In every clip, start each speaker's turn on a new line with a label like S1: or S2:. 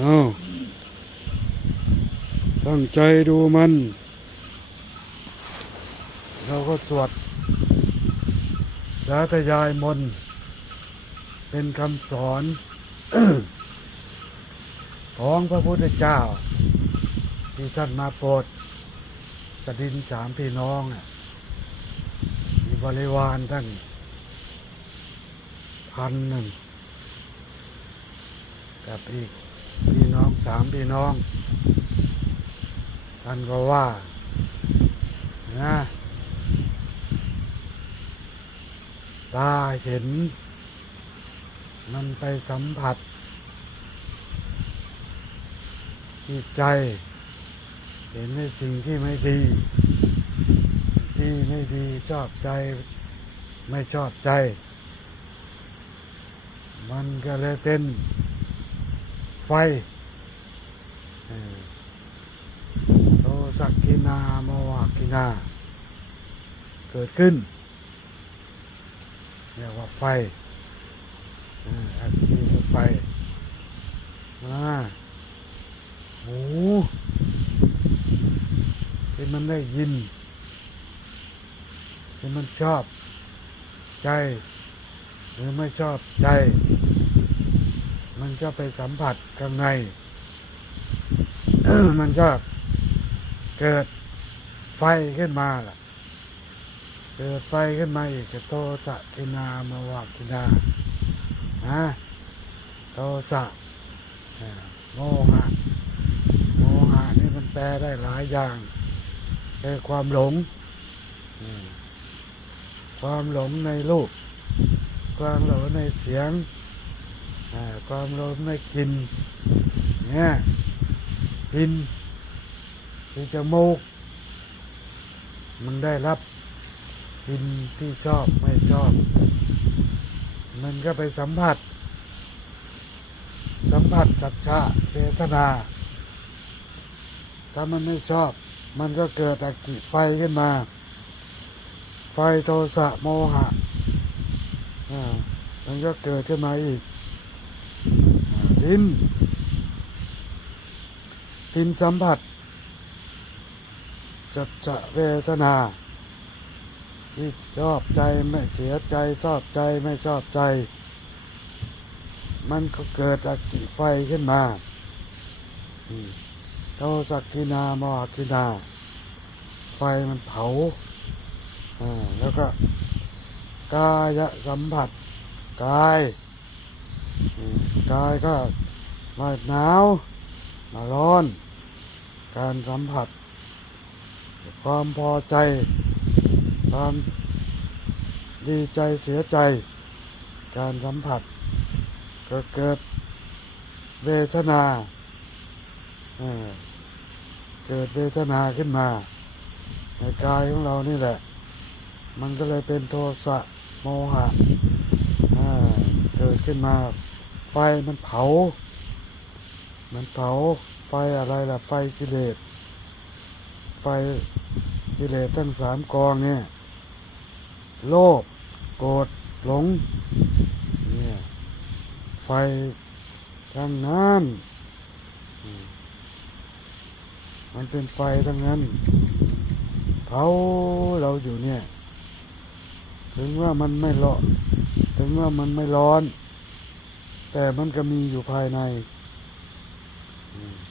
S1: เอาตั้งใจดูมัน เราก็สวดสาธยายมน เป็นคำสอน ของพระพุทธเจ้า ที่ท่านมาโปรดกระดินสามพี่น้องมีบริวารท่านพันหนึ่งกับอีกพี่ น้องสามพี่น้อง ท่านก็ว่านะตาเห็น มันไปสัมผัสที่ใจ เห็นในสิ่งที่ไม่ดี ที่ไม่ดีชอบใจไม่ชอบใจ มันก็เลยเป็นไฟ โทสักกินาโมหกินา เกิดขึ้นเรียกว่าไฟเอออักขีคือไฟมาหูที่มันได้ยิน ที่มันชอบใจ หรือไม่ชอบใจ มันก็ไปสัมผัสข้างใน มันก็เกิดไฟขึ้นมาล่ะ เกิดไฟขึ้นมาอีกโทสะกินามาวากินานะโทสะโมหะโมหะนี่มันแปลได้หลายอย่างคือความหลง ความหลงในรูป ความหลงในเสียง ความหลงในกลิ่นเนี่ย กินที่จมูกมันได้รับกินที่ชอบไม่ชอบ มันก็ไปสัมผัส สัมผัสกับชาเวทนา ถ้ามันไม่ชอบ มันก็เกิดอกิไฟขึ้นมา ไฟโทสะโมหะมันก็เกิดขึ้นมาอีกดินินสัมผัส จัดจะเวทนา ที่ชอบใจไม่เสียใจชอบใจไม่ชอบใจ มันก็เกิดอกิไฟขึ้นมาโทสักกินามอกินา ไฟมันเผาแล้วก็ กายสัมผัส กายกายก็มาหนาวมาร้อน การสัมผัส ความพอใจ ความดีใจเสียใจ การสัมผัส ก็เกิดเวทนาเเกิดเวทนาขึ้นมา ในกายของเรานี่แหละ มันก็เลยเป็นโทสะโมหะเกิดขึ้นมา ไฟมันเผา มันเผา ไฟอะไรล่ะ ไฟกิเลส ไฟกิเลสทั้งสามกองเนี่ย โลภ โกรธ หลง เนี่ย ไฟทั้งนั้นมันเป็นไฟทั้งนั้นเผาเราอยู่เนี่ย ถึงว่ามันไม่ร้อนถึงว่ามันไม่ร้อน แต่มันก็มีอยู่ภายในอืม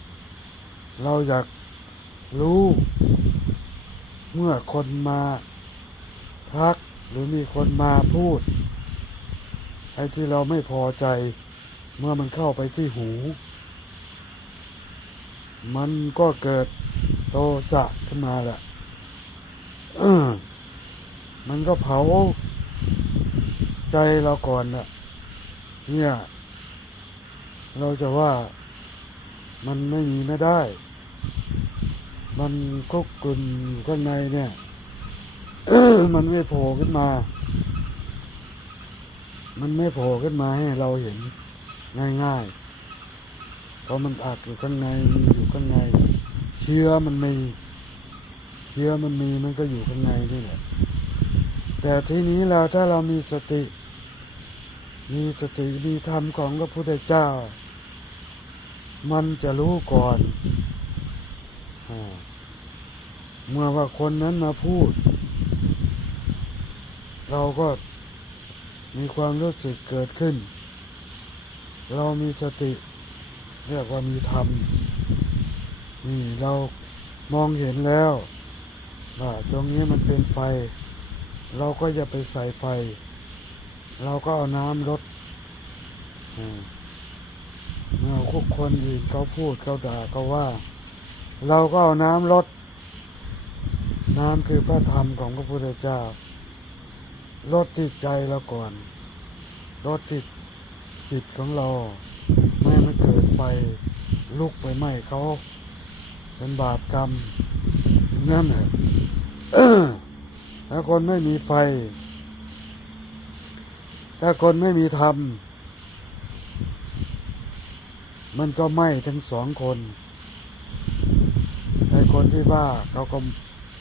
S1: เราอยากรู้ เมื่อคนมาทักหรือมีคนมาพูด ไอ้ที่เราไม่พอใจ เมื่อมันเข้าไปที่หู มันก็เกิดโทสะขึ้นมาแหละมันก็เผาใจเราก่อนน่ะ เนี่ย เราจะว่ามันไม่มีไม่ได้ มันคุกกุนอยู่ข้างในเนี่ยมันไม่โผล่ขึ้นมา มันไม่โผล่ขึ้นมาให้เราเห็นง่ายๆ เพราะมันอัดอยู่ข้างในมันอยู่ข้างใน เชื้อมันมี เชื้อมันมีมันก็อยู่ข้างในนี่แหละ แต่ทีนี้เราถ้าเรามีสติ มีสติมีธรรมของพระพุทธเจ้า มันจะรู้ก่อน เมื่อว่าคนนั้นมาพูด เราก็มีความรู้สึกเกิดขึ้น เรามีสติ เรียกว่ามีธรรมนี่เรามองเห็นแล้วว่าตรงนี้มันเป็นไฟ เราก็อย่าไปใส่ไฟ เราก็เอาน้ำลดอ่าเมื่อคุกคนอื่นเขาพูดเขาด่าเขาว่า เราก็เอาน้ำลด น้ำคือพระธรรมของพระพุทธเจ้าลดติดใจเราก่อนลดติดจิตของเรา ไม่ให้มันเกิดไฟลุกไปไหม้เขาเป็นบาปกรรมนั่นแหละถ้าคนไม่มีไฟ ถ้าคนไม่มีธรรม มันก็ไหม้ทั้งสองคน คนที่บ้าเขาก็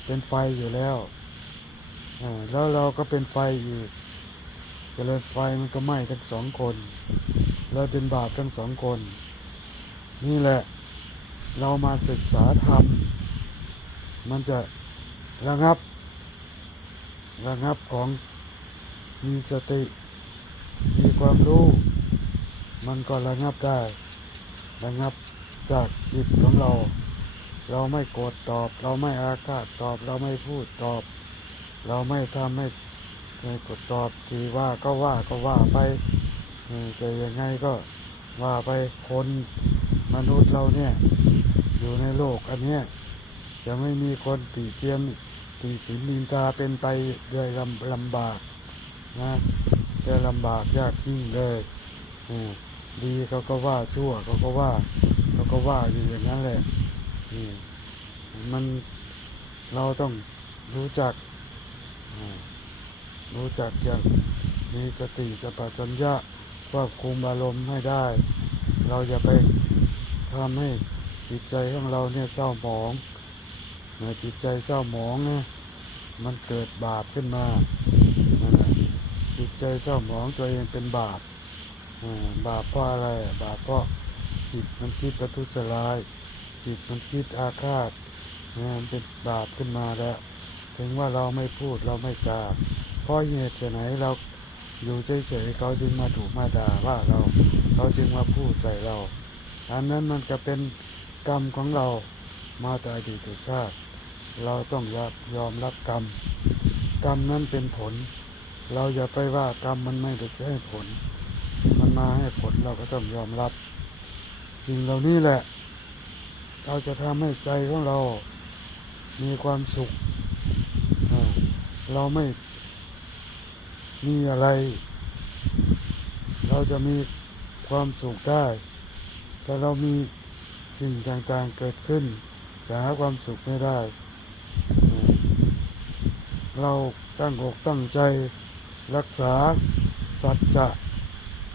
S1: เป็นไฟอยู่แล้วแล้วเราก็เป็นไฟอีกเจริญไฟมันก็ไหม้ทั้งสองคน เราเป็นบาปทั้งสองคน นี่แหละ เรามาศึกษาธรรม มันจะระงับ ระงับของมีสติ มีความรู้ มันก็ระงับได้ ระงับจากจิตของเรา เราไม่โกรธตอบ เราไม่อาฆาตตอบ เราไม่พูดตอบ เราไม่ทำให้ไม่กดตอบทีว่าก็ว่าก็ว่าไปเออจะยังไงก็ว่าไปคนมนุษย์เราเนี่ย อยู่ในโลกอันเนี้ยจะไม่มีคนตีเทียมตีสินนินทาเป็นไปด้วยลำลำบากนะจะลำบากยากยิ่งเลยเอดีเขาก็ว่าชั่วเขาก็ว่าเขาก็ว่าอยู่อย่างนั้นแหละ มมันเราต้องรู้จัก รู้จักอย่างมีสติสัมปชัญญะควบคุมอารมณ์ให้ได้ เราอย่าไปทำให้จิตใจของเราเนี่ยเศร้าหมองเมื่อจิตใจเศร้าหมองเนี่ยมันเกิดบาปขึ้นมา จิตใจเศร้าหมองตัวเองเป็นบาปบาปเพราะอะไร บาปเพราะจิตมันคิดประทุษร้าย จิตมันคิดอาฆาตนะมันเป็นบาปขึ้นมาแล้ว ถึงว่าเราไม่พูดเราไม่กล่าเพราะเหตุไหนเราอยู่เฉยๆเขาจึงมาถูกมาด่าว่าเรา เขาจึงมาพูดใส่เรา อันนั้นมันก็เป็นกรรมของเรามาแต่อดีตชาติ เราต้องยอมยอมรับกรรม กรรมนั้นเป็นผล เราอย่าไปว่ากรรมมันไม่ได้ให้ผล มันมาให้ผลเราก็ต้องยอมรับสิ่งเหล่านี้แหละ เราจะทำให้ใจของเรา มีความสุข เราไม่มีอะไร เราจะมีความสุขได้ แต่เรามีสิ่งต่างๆเกิดขึ้น จะหาความสุขไม่ได้ เราตั้งอกตั้งใจรักษาสัจจะ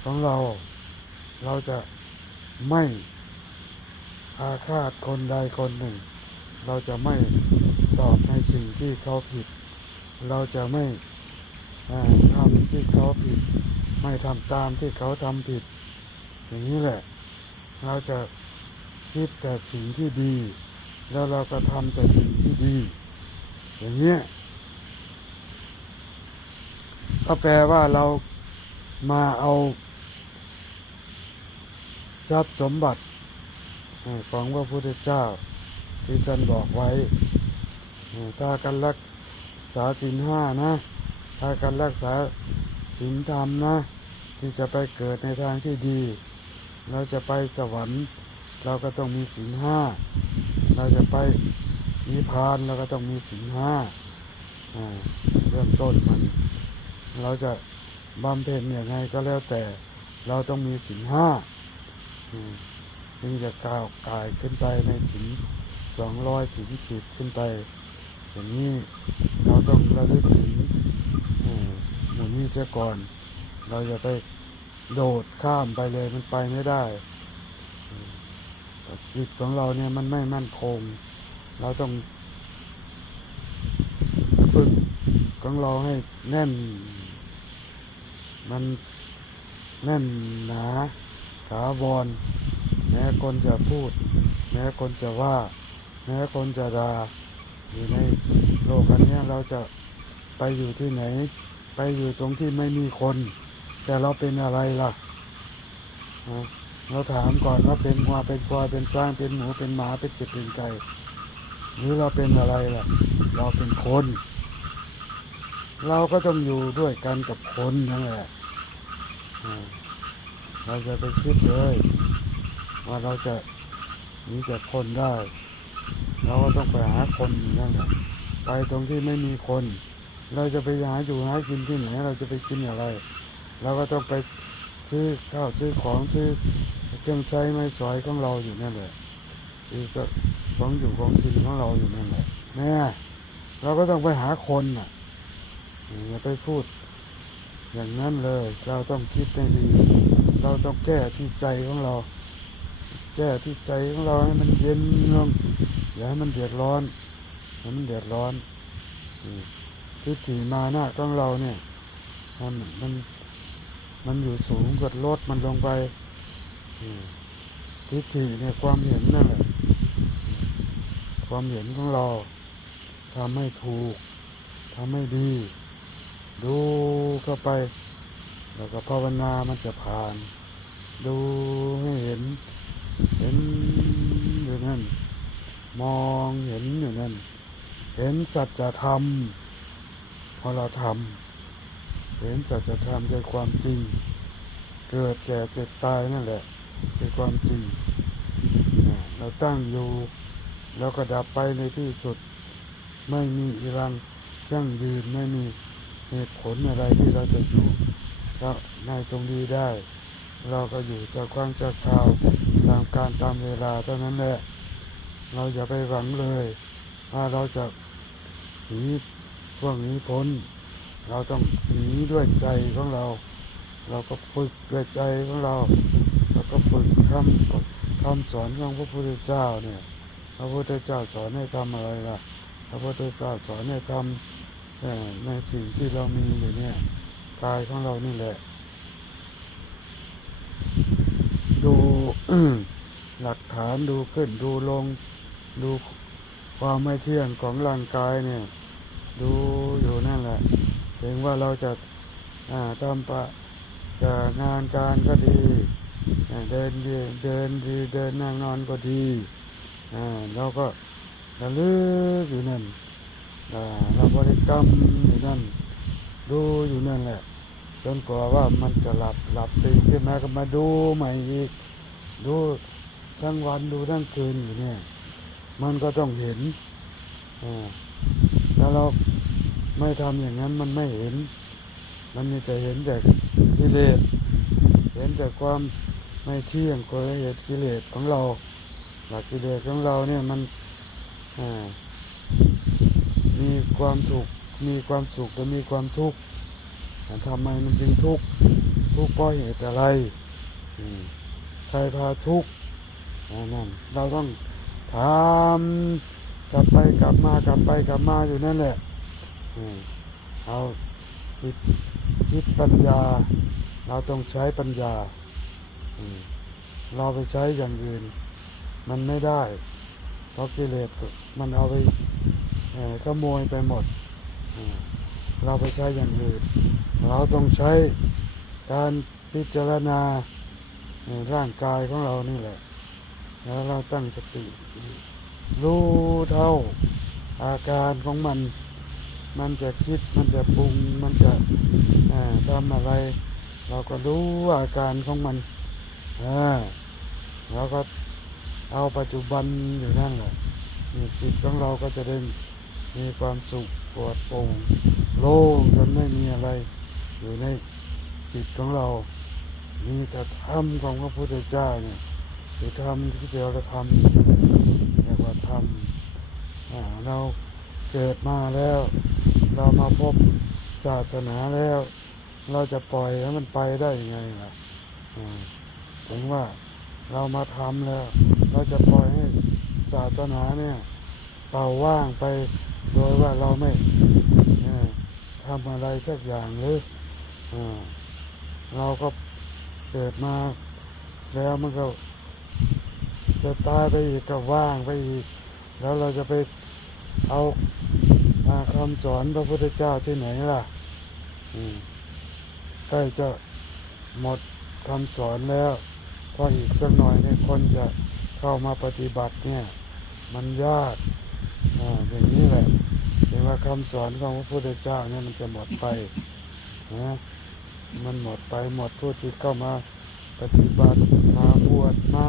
S1: ของเรา เราจะไม่ อาฆาตคนใดคนหนึ่ง เราจะไม่ตอบในสิ่งที่เขาผิด เราจะไม่ทำที่เขาผิด ไม่ทำตามที่เขาทำผิด อย่างนี้แหละ เราจะคิดแต่สิ่งที่ดี แล้วเราก็ทำแต่สิ่งที่ดี อย่างเนี้ยก็แปลว่าเรามาเอาทรัพย์สมบัติ ของพระพุทธเจ้า ที่ท่านบอกไว้ถ้ากันรักษาศีลห้านะ ถ้ากันรักษาศีลธรรมนะ ที่จะไปเกิดในทางที่ดี เราจะไปสวรรค์ เราก็ต้องมีศีลห้า เราจะไปนิพพานเราก็ต้องมีศีลห้าเริ่มต้นมัน เราจะบำเพ็ญอย่างไงก็แล้วแต่ เราต้องมีศีลห้า จึงจะก้าวกายขึ้นไปในศีลสองร้อยศีลสิบขึ้นไป อย่างนี้เราต้องระลึกถึงอืมหมู่นี้เสียก่อน เราจะไปโดดข้ามไปเลยมันไปไม่ได้จิตของเราเนี่ยมันไม่มั่นคง เราต้องฝึกของเราให้แน่น มันแน่นหนาถาวร แม้คนจะพูด แม้คนจะว่า แม้คนจะด่าอยู่ในโลกอันเนี้ยเราจะไปอยู่ที่ไหน ไปอยู่ตรงที่ไม่มีคน แต่เราเป็นอะไรล่ะ เราถามก่อนว่าเป็นวัวเป็นควายเป็นช้างเป็นหมูเป็นหมาเป็นเป็ดเป็นไก่หรือเราเป็นอะไรล่ะ เราเป็นคน เราก็ต้องอยู่ด้วยกันกับคนนั่นแหละเราจะไปคิดเลย ว่าเราจะหนีจากคนได้ เราก็ต้องไปหาคนอยู่นั่นแหละไปตรงที่ไม่มีคน เราจะไปหาอยู่หากินที่ไหนเราจะไปกินอะไร เราก็ต้องไปซื้อข้าวซื้อของซื้อเครื่องใช้ไม้สอยของเราอยู่นั่นแหละคือก็ของอยู่ของกินของเราอยู่นั่นแหละแน่เราก็ต้องไปหาคนน่ะอย่าไปพูด อย่างนั้นเลย เราต้องคิดให้ดี เราต้องแก้ที่ใจของเรา แก้ที่ใจของเราให้มันเย็นลงอย่าให้มันเดือดร้อนให้มันเดือดร้อนทิฏฐิมานะของเราเนี่ยมันมันมันอยู่สูงกดลดมันลงไปทิฏฐิเนี่ยความเห็นนั่นแหละความเห็นของเราทำให้ถูกทำให้ดี ดูเข้าไป แล้วก็ภาวนามันจะผ่าน ดูให้เห็น เห็นอยู่นั่น มองเห็นอยู่นั่น เห็นสัจธรรมพอเราทำเห็นสัจธรรมคือความจริง เกิดแก่เจ็บตายนั่นแหละคือความจริง เราตั้งอยู่ แล้วก็ดับไปในที่สุด ไม่มีอีรังยั่งยืนไม่มีเหตุผลอะไรที่เราจะอยู่แล้วในตรงนี้ได้ เราก็อยู่จากความจากข่าวามการตามเวลาเท่านั้นแหละเราอย่าไปหวังเลยว่าเราจะหนีพวกนี้พ้น เราต้องหนีด้วยใจของเรา เราก็ฝึกด้วยใจของเราเราก็ฝึกคำคำสอนของพระพุทธเจ้าเนี่ยพระพุทธเจ้าสอนให้ทำอะไรล่ะพระพุทธเจ้าสอนให้ทำในสิ่งที่เรามีอยู่เนี่ยกายของเรานี่แหละ หลักฐานดูขึ้นดูลง ดูความไม่เที่ยงของร่างกายเนี่ย ดูอยู่นั่นแหละถึงว่าเราจะทำปะจะงานการก็ดีเดินเดินเดินดีเดินนั่งนอนก็ดีเราก็ระลึกอยู่นั่นเราบริกรรมอยู่นั่น ดูอยู่นั่นแหละจนกว่าว่ามันจะหลับหลับตื่นขึ้นมาก็มาดูใหม่อีก ดูทั้งวันดูทั้งคืนอยู่เนี่ย มันก็ต้องเห็นถ้าเราไม่ทำอย่างนั้นมันไม่เห็น มันมีแต่เห็นแต่กิเลสเห็นแต่ความไม่เที่ยงความลเอียดกิเลสของเรา หลักกิเลสของเราเนี่ยมันมีความสุขมีความสุขและมีความทุกข์ทำไมมันจึงทุกข์ทุกข์เพราะเหตุอะไร อืม ใครพาทุกข์นั่นเราต้องทำกลับไปกลับมากลับไปกลับมาอยู่นั่นแหละเอาคิดคิดปัญญา เราต้องใช้ปัญญา เราไปใช้อย่างอื่น มันไม่ได้เพราะกิเลสมันเอาไปขโมยไปหมด เราไปใช้อย่างอื่น เราต้องใช้การพิจารณา ในร่างกายของเรานี่แหละ แล้วเราตั้งสติ รู้เท่าอาการของมัน มันจะคิด มันจะปรุง มันจะทำอะไร เราก็รู้อาการของมันอ่าเราก็เอาปัจจุบันอยู่นั่นแหละนี่จิตของเราก็จะได้มีความสุขปลอดโปร่งโล่งจนไม่มีอะไร อยู่ในจิตของเรา มีแต่ธรรมของพระพุทธเจ้าเนี่ยคือธรรมที่เราทำเรียกว่าธรรมเราเกิดมาแล้ว เรามาพบศาสนาแล้ว เราจะปล่อยให้มันไปได้ยังไงล่ะถึงว่าเรามาทำแล้ว เราจะปล่อยให้ศาสนาเนี่ยเป่าว่างไปโดยว่าเราไม่ทำอะไรสักอย่างหรืออเราก็ เกิดมาแล้วมันก็จะตายไปอีกก็ว่างไปอีก แล้วเราจะไปเอาอาคำสอนพระพุทธเจ้าที่ไหนล่ะใกล้จะหมดคำสอนแล้วเพราะอีกสักหน่อยนี่คนจะเข้ามาปฏิบัติเนี่ย มันยากอ่าอย่างนี้แหละเห็นว่าคำสอนของพระพุทธเจ้าเนี่ยมันจะหมดไปนะ มันหมดไปหมดผู้ที่เข้ามาปฏิบัติมาบวชมา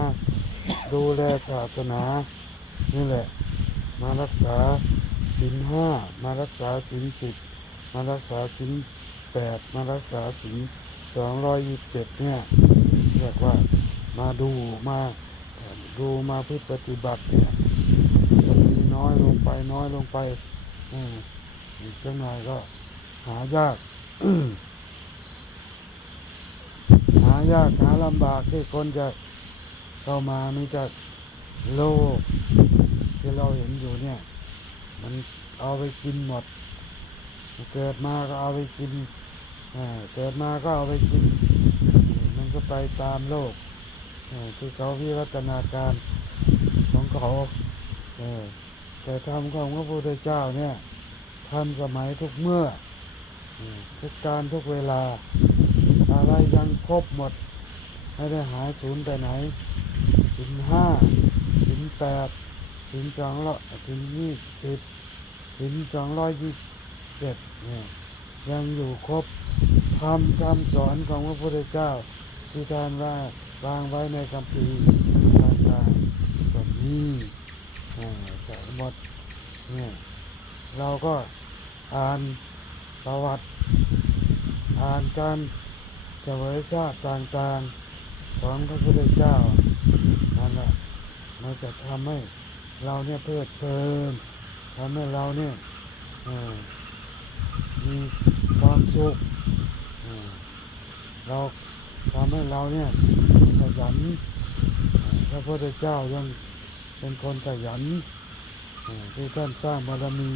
S1: ดูแลศาสนา นี่แหละ มารักษาศีลห้ามารักษาศีลสิบมารักษาศีลแปดมารักษาศีลสองร้อยยี่สิบเจ็ดเนี่ยเรียกว่ามาดูมาดูมาพิปฏิบัติเนี่ยจะมีน้อยลงไปน้อยลงไปอืมอีกสักหน่อยก็หายากายากหาลำบากที่คนจะเข้ามามีแต่โลก ที่เราเห็นอยู่เนี่ย มันเอาไปกินหมด เกิดมาก็เอาไปกินเกิดมาก็เอาไปกิน มันก็ไปตามโลกอ่าที่เขาวิวัฒนาการของเขาแต่ธรรมของพระพุทธเจ้าเนี่ยทันสมัยทุกเมื่อทุกการทุกเวลา อะไรยังครบหมด ไม่ได้หายสูญไปไหนสินห้าสินแปดถึงสองร้อยถึงยี่สิบถึงสองร้อยยี่สิบเจ็ดเนี่ยยังอยู่ครบทำคำสอนของพระพุทธเจ้า ที่ท่านว่าวางไว้ในคำพีร์ต่างๆแบบนี้อ่หมดเนี่ยเราก็อ่านประวัติ อ่านการ เสวยชาติต่างๆของพระพุทธเจ้านั่นแหละมันจะทำให้เราเนี่ยเพลิดเพลินทำให้เราเนี่ยมีความสุขเราทำให้เราเนี่ยขยันพระพุทธเจ้ายังเป็นคนขยันที่ท่านสร้างบารมี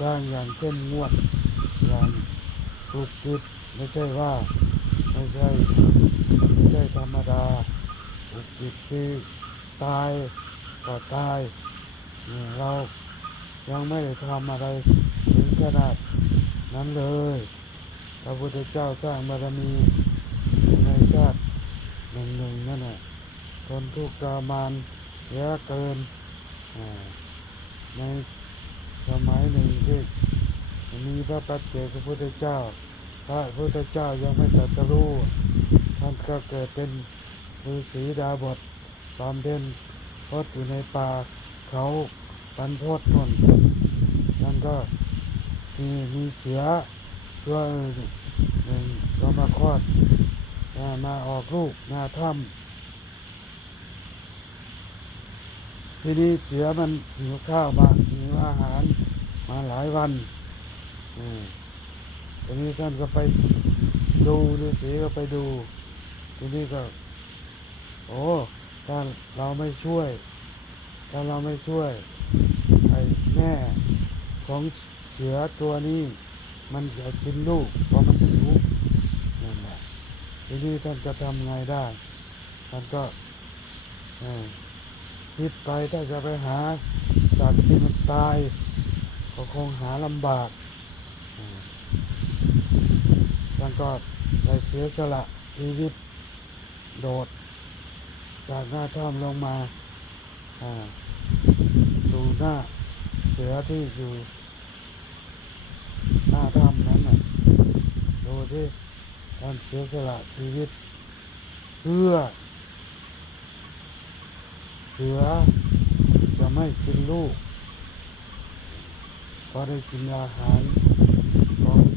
S1: สร้างอย่างเข้มงวดอย่างถูกจิต ไม่ใช่ว่าไม่ใช่ไม่ใช่ธรรมดาถูกจิตคือตายก็ตายเนี่ยเรายังไม่ได้ทำอะไรถึงขนาดนั้นเลย พระพุทธเจ้าสร้างบารมีในชาติหนึ่งหนึ่งนั่นแหละทนทุกข์ทรมานเยอะเกินในสมัยหนึ่งที่มีพระปัจเจกพระพุทธเจ้า พระพุทธเจ้ายังไม่ตรัสรู้ท่านก็เกิดเป็นฤาษีดาบทบำเพ็ญพดอยู่ในป่าเขาปันพดนนนั่นก็มีมีเสือตัวหนึ่งก็มาคลอดอ่ามาออกลูกมาถ้ำทีนี้เสือมันหิวข้าวมาหิวอาหารมาหลายวันอืม ทีนี้ท่านก็ไปดูฤาษีก็ไปดู ทีนี้ก็ โอ้ถ้าเราไม่ช่วย ถ้าเราไม่ช่วยไอ้แม่ของเสือตัวนี้มันจะกินลูกเพราะมันหิวนั่นแหละทีนี้ท่านจะทำไงได้ท่านก็คิดไปถ้าจะไปหาสัตว์ที่มันตายก็คงหาลำบากอ ท่านก็ได้เสียสละชีวิตโดด จากหน้าถ้ำลงมาอ่าสู่หน้าเสือที่อยู่หน้าถ้ำนั้นนะดูที่ท่านเสียสละชีวิต เพื่อ เสือจะไม่กินลูกพอได้กินอาหารของ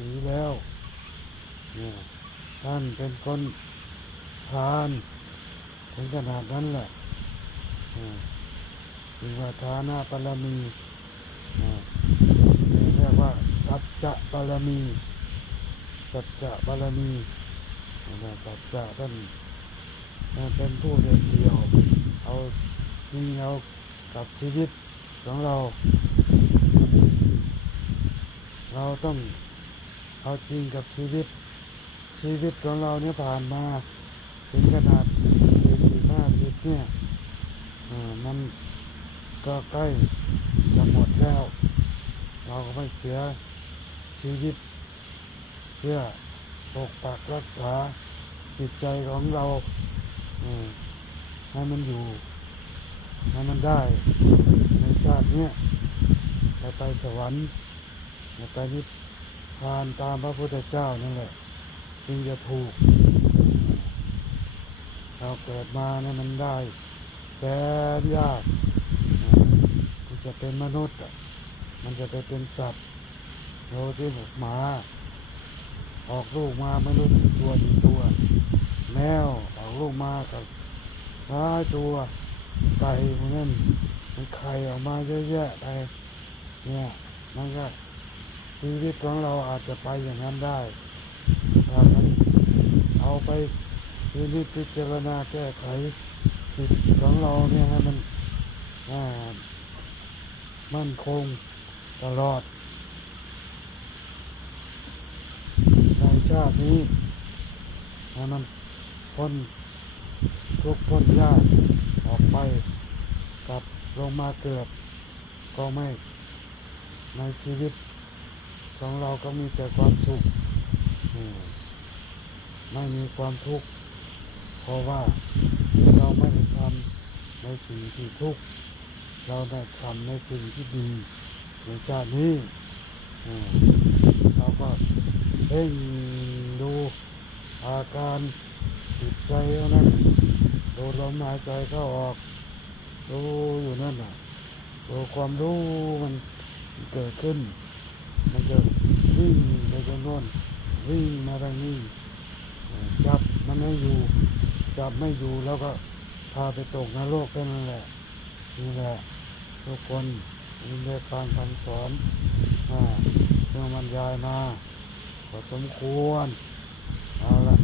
S1: สีแล้วเนี่ยท่านเป็นคนทานถึงขนาดนั้นแหละถึงว่าทานาปรมีเรียกว่าสัจจะปรมีสัจจะปรมีนะสัจจะท่านเป็นผู้เด็ดเดียว เอาจริงเอากับชีวิตของเรา เราต้อง เอาจริงกับชีวิต ชีวิตของเราเนี่ยผ่านมาถึงขนาดสี่สิบห้าสิบเนี่ยมันก็ใกล้จะหมดแล้ว เราก็ไม่เสียชีวิต เพื่อปกปักรักษาจิตใจของเราให้มันอยู่ให้มันได้ในชาติเนี้ยไปไปสวรรค์ไปนิพ พานตามพระพุทธเจ้านั่นแหละจึงจะถูกเราเกิดมาเนี่ยมันได้แสนยากที่จะเป็นมนุษย์มันจะไปเป็นสัตว์โลที่หกหมาออกลูกมาไม่รู้กี่ตัวกี่ตัว แมวออกลูกมากับร้ายตัวไก่พวกนั้นมันไข่ออกมาเยอะแยะไปเนี่ยมันก็ ชีวิตของเราอาจจะไปอย่างนั้นได้ถ้ามันเอาไปพินิจพิจารณาแก้ไขจิตของเราเนี่ยให้มันมั่นคงตลอด ในชาตินี้ให้มันพ้นทุกข์พ้นยากออกไปกลับลงมาเกิดก็ไม่ในชีวิต ของเราก็มีแต่ความสุขไม่มีความทุกข์เพราะว่าเราไม่ได้ทำในสิ่งที่ทุกข์เราได้ทำในสิ่งที่ดีในชาตินี้เราก็เพ่งดูอาการจิตใจเอานั้นดูลมหายใจเข้าออกดูอยู่นั่นน่ะดูความรู้มันเกิดขึ้น มันจะ วิ่งไปตรงโน้นวิ่งมาทางนี้จับมันไม่อยู่ จับไม่อยู่แล้วก็พาไปตกนรกแค่นั้นแหละนี่แหละทุกคนมีได้ฟังคำสอนเรื่องบรรยายมาก็สมควรเอาละ